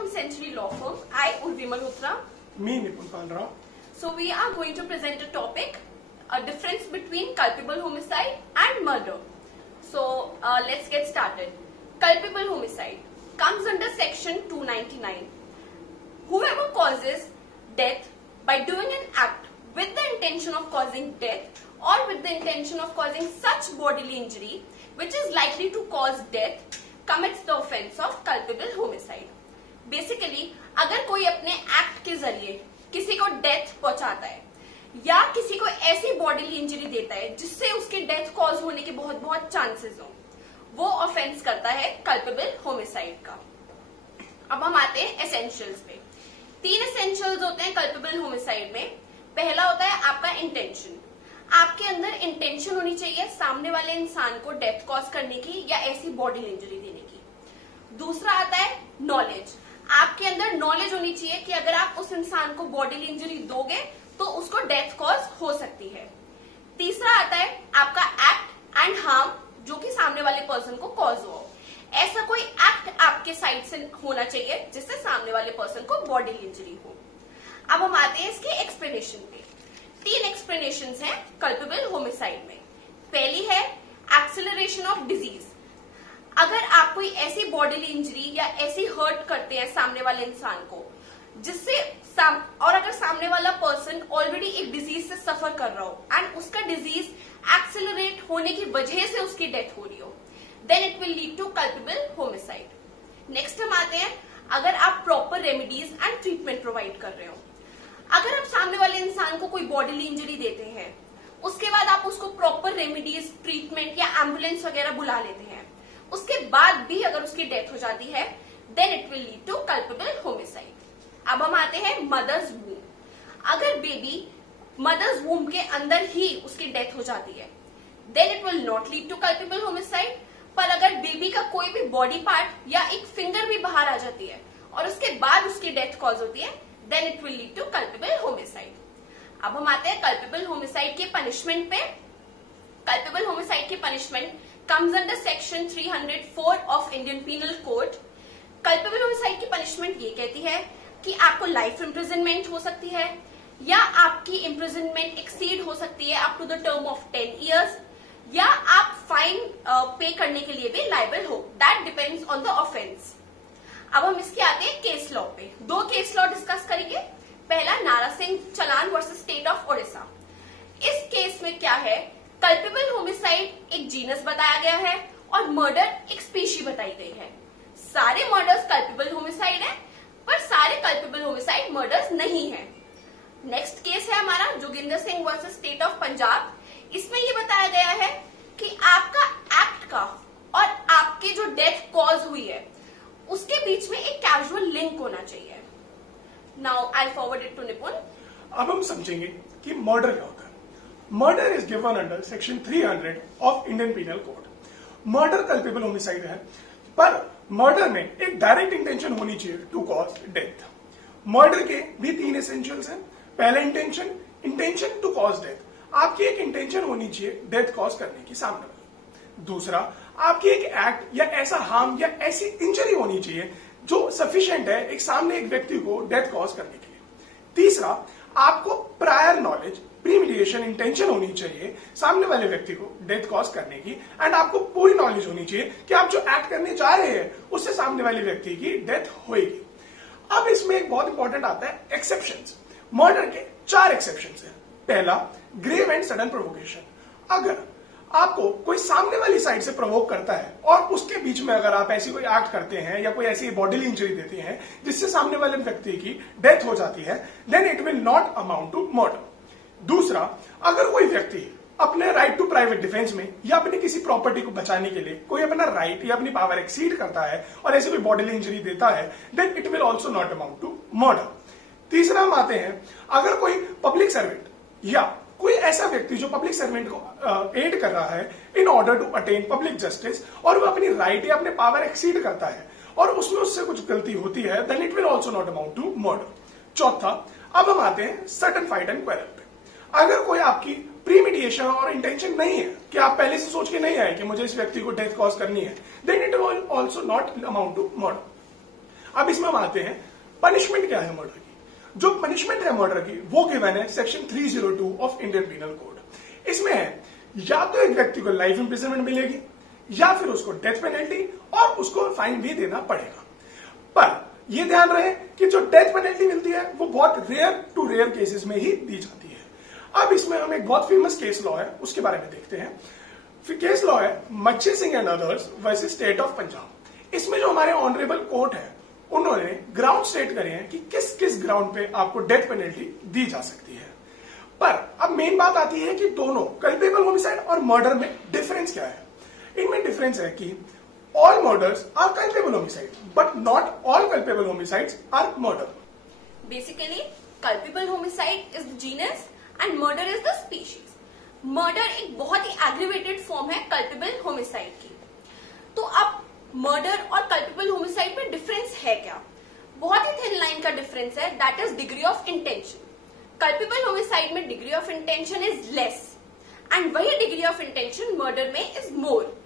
from Century Law Firm. I, Urvi Malhotra. Me, Nipun Palrao. So we are going to present a topic, a difference between culpable homicide and murder. So let's get started. Culpable homicide comes under section 299. Whoever causes death by doing an act with the intention of causing death or with the intention of causing such bodily injury which is likely to cause death commits the offense of culpable homicide. Basically, अगर कोई अपने act के जरिए किसी को death पहुंचाता है या किसी को ऐसी बॉडीली इंजरी देता है जिससे उसके डेथ कॉज होने के बहुत चांसेस हो, वो ऑफेंस करता है कल्पेबल होमिसाइड का। अब हम आते हैं एसेंशियल्स पे। 3 एसेंशियल्स होते हैं कल्पेबल होमिसाइड में। पहला होता है आपका इंटेंशन। आपके अंदर इंटेंशन होनी चाहिए सामने वाले इंसान को डेथ कॉज करने की या ऐसी बॉडी इंजरी देने की। दूसरा आता है नॉलेज। आपके अंदर नॉलेज होनी चाहिए कि अगर आप उस इंसान को बॉडी इंजरी दोगे तो उसको डेथ कॉज हो सकती है। तीसरा आता है आपका एक्ट एंड हार्म, जो कि सामने वाले पर्सन को कॉज हो। ऐसा कोई एक्ट आपके साइड से होना चाहिए जिससे सामने वाले पर्सन को बॉडी इंजरी हो। अब हम आते हैं इसके एक्सप्लेनेशन पे। 3 एक्सप्लेनेशंस हैं कल्पेबल होमिसाइड में। पहली है एक्सेलरेशन ऑफ डिजीज। अगर आप कोई ऐसी बॉडीली इंजरी या ऐसी हर्ट करते हैं सामने वाले इंसान को जिससे और अगर सामने वाला पर्सन ऑलरेडी एक डिजीज से सफर कर रहा हो एंड उसका डिजीज एक्सेलरेट होने की वजह से उसकी डेथ हो रही हो, then it will lead to culpable homicide. Next हम आते हैं अगर आप proper remedies and treatment provide कर रहे हो। अगर आप सामने वाले इंसान को कोई बॉडीली इंजरी देते हैं, उसके बाद आप उसको प्रॉपर रेमेडीज, ट्रीटमेंट या एम्बुलेंस वगैरह बुला लेते हैं, उसके बाद भी अगर उसकी डेथ हो जाती है, then it will lead to culpable homicide. अब हम आते हैं मदर्स वूम। अगर बेबी मदर्स वूम के अंदर ही उसकी डेथ हो जाती है, then it will not lead to culpable homicide. पर अगर बेबी का कोई भी बॉडी पार्ट या एक फिंगर भी बाहर आ जाती है और उसके बाद उसकी डेथ कॉज होती है, then it will lead to culpable homicide. अब हम आते हैं culpable homicide के punishment पे। Culpable homicide की punishment comes under section 304 of Indian Penal Code. Culpable homicide की punishment ये कहती है कि आपको life imprisonment हो सकती है या आपकी imprisonment exceed हो सकती है up to the term of 10 years, या आप फाइन पे करने के लिए भी liable हो। That depends on the offense. अब हम इसके आते हैं केस लॉ पे। 2 केस लॉ डिस्कस करेंगे। पहला नारासिंह चलान वर्सेस स्टेट ऑफ ओडिशा। इस केस में क्या है, कल्पेबल होमिसाइड एक जीनस बताया गया है और मर्डर एक स्पीशी बताई गई है। सारे मर्डर्स कल्पेबल होमिसाइड है पर सारे कल्पेबल होमिसाइड मर्डर्स नहीं है। नेक्स्ट केस है हमारा Joginder Singh versus state of Punjab. इसमें ये बताया गया है कि आपका एक्ट का और आपकी जो डेथ कॉज हुई है उसके बीच में एक कैजुअल लिंक होना चाहिए। Now I forward it to Nipun. अब हम समझेंगे कि मर्डर क्या होता है। Murder is given under section 300 of Indian penal code. Murder culpable homicide है, पर मर्डर में एक डायरेक्ट इंटेंशन होनी चाहिए टू कॉज डेथ। मर्डर के भी 3 एसेंशियल्स हैं। पहला इंटेंशन टू कॉज डेथ। आपकी एक इंटेंशन होनी चाहिए डेथ कॉज करने की सामने वाले। दूसरा, आपकी एक एक्ट या ऐसा हार्म या ऐसी इंजरी होनी चाहिए जो सफिशिएंट है एक सामने एक व्यक्ति को डेथ कॉज करने के लिए। तीसरा, आपको प्रायर नॉलेज, प्रीमेडिटेशन, इंटेंशन होनी चाहिए सामने वाले व्यक्ति को डेथ कॉज करने की, एंड आपको पूरी नॉलेज होनी चाहिए कि आप जो एक्ट करने जा रहे हैं उससे सामने वाले व्यक्ति की डेथ होगी। अब इसमें एक बहुत इंपॉर्टेंट आता है एक्सेप्शंस। मर्डर के 4 एक्सेप्शंस हैं। पहला, ग्रेव एंड सडन प्रोवोकेशन। अगर आपको कोई सामने वाली साइड से प्रोवोक करता है और उसके बीच में अगर आप ऐसी कोई एक्ट करते हैं या कोई ऐसी बॉडीली इंजरी देते हैं जिससे सामने वाले व्यक्ति की डेथ हो जाती है, then it will not amount to murder. दूसरा, अगर कोई व्यक्ति अपने राइट टू प्राइवेट डिफेंस में या अपनी किसी प्रॉपर्टी को बचाने के लिए कोई अपना राइट या अपनी पावर एक्सीड करता है और ऐसी कोई बॉडीली इंजरी देता है, then it will also not amount to murder. तीसरा हम आते हैं, अगर कोई पब्लिक सर्वेंट या कोई ऐसा व्यक्ति जो पब्लिक सर्वेंट को एड कर रहा है in order to attain public justice और वो अपनी राइट या अपने पावर एक्सीड करता है और उसमें उससे कुछ गलती होती है, then it will also not amount to murder. चौथा, अब हम आते हैं सडन फाइट एंड क्वेरल पे। अगर कोई आपकी प्रीमेडिटेशन और इंटेंशन नहीं है कि आप पहले से सोच के नहीं आए कि मुझे इस व्यक्ति को डेथ कॉज करनी है, then it will also not amount to murder. अब इसमें हम आते हैं पनिशमेंट क्या है मर्डर की। जो पनिशमेंट है मर्डर की वो गिवन है section 302 of Indian penal code. इसमें है या तो एक व्यक्ति को लाइफ इंप्रिजनमेंट मिलेगी या फिर उसको डेथ पेनल्टी और उसको फाइन भी देना पड़ेगा। पर यह ध्यान रहे कि जो डेथ पेनल्टी मिलती है वो बहुत रेयर टू रेयर केसेस में ही दी जाती है। अब इसमें हम एक बहुत फेमस केस लॉ है उसके बारे में देखते हैं। केस लॉ है मच्छी Singh and others versus state of Punjab. इसमें जो हमारे ऑनरेबल कोर्ट है उन्होंने ग्राउंड स्टेट करे हैं कि किस किस ग्राउंड पे आपको डेथ पेनल्टी दी जा सकती है। पर अब मेन बात आती है कि दोनों कल्पेबल होमिसाइड और मर्डर में डिफरेंस क्या है। इनमें डिफरेंस है कि all murders are culpable homicide but not all culpable homicides are murder. Basically culpable homicide is the genus and murder is the species. Murder एक बहुत ही एग्रीवेटेड फॉर्म है कल्पेबल होमिसाइड की। तो अब मर्डर और कल्पेबल होमिसाइड में difference है क्या? बहुत ही थिन लाइन का डिफरेंस है, that is degree of intention. Culpable homicide में degree of intention is less and वही डिग्री ऑफ इंटेंशन मर्डर में इज मोर।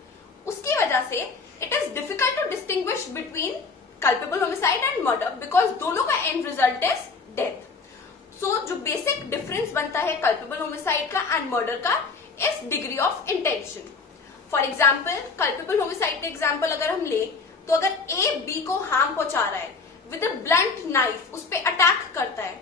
उसकी वजह से it is difficult to distinguish between culpable homicide and murder because दोनों का end result is death. So जो basic difference बनता है कल्पेबल होमिसाइड का एंड मर्डर का is degree of intention. For example culpable homicide का एग्जाम्पल अगर हम ले तो अगर ए बी को हार्म पहुंचा रहा है विद अ ब्लंट नाइफ, उस पर अटैक करता है,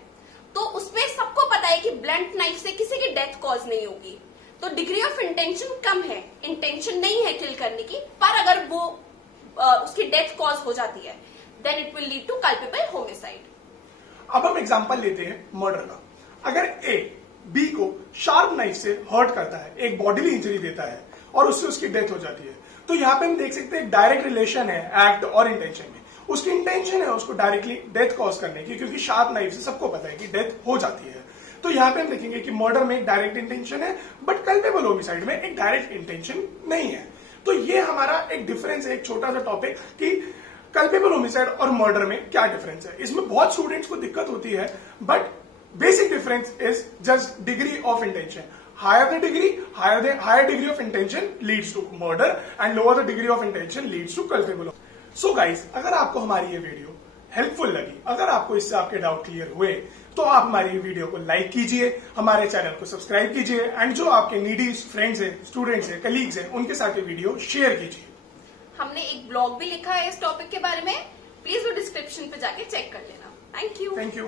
तो उसमें सबको पता है कि ब्लंट नाइफ से किसी की डेथ कॉज नहीं होगी, तो डिग्री ऑफ इंटेंशन कम है, इंटेंशन नहीं है किल करने की, पर अगर वो उसकी डेथ कॉज हो जाती है then it will lead to culpable homicide. अब हम एग्जांपल लेते हैं मर्डर का। अगर ए बी को शार्प नाइफ से हर्ट करता है, एक बॉडीली इंजरी देता है और उससे उसकी डेथ हो जाती है, तो यहाँ पे हम देख सकते हैं डायरेक्ट रिलेशन है एक्ट और इंटेंशन में। उसकी इंटेंशन है उसको डायरेक्टली डेथ कॉज करने की, क्योंकि शार्प नाइफ से सबको पता है कि डेथ हो जाती है। तो यहाँ पे हम देखेंगे कि मर्डर में एक डायरेक्ट इंटेंशन है बट कल्पेबल होमिसाइड में एक डायरेक्ट इंटेंशन नहीं है। तो ये हमारा एक डिफरेंस है, एक छोटा सा टॉपिक कि कल्पेबल होमिसाइड और मर्डर में क्या डिफरेंस है। इसमें बहुत स्टूडेंट्स को दिक्कत होती है but basic difference is just degree of intention. Higher the degree, higher degree of intention leads to murder and lower the degree of intention leads to culpable. So guys, अगर आपको हमारी ये वीडियो हेल्पफुल लगी, अगर आपको इससे आपके doubt clear हुए, तो आप हमारी वीडियो को लाइक कीजिए, हमारे चैनल को सब्सक्राइब कीजिए एंड जो आपके नीडी फ्रेंड्स हैं, स्टूडेंट्स हैं, कलीग्स हैं, उनके साथ ये वीडियो शेयर कीजिए। हमने एक ब्लॉग भी लिखा है इस टॉपिक के बारे में, प्लीज वो डिस्क्रिप्शन पे जाके चेक कर लेना। Thank you.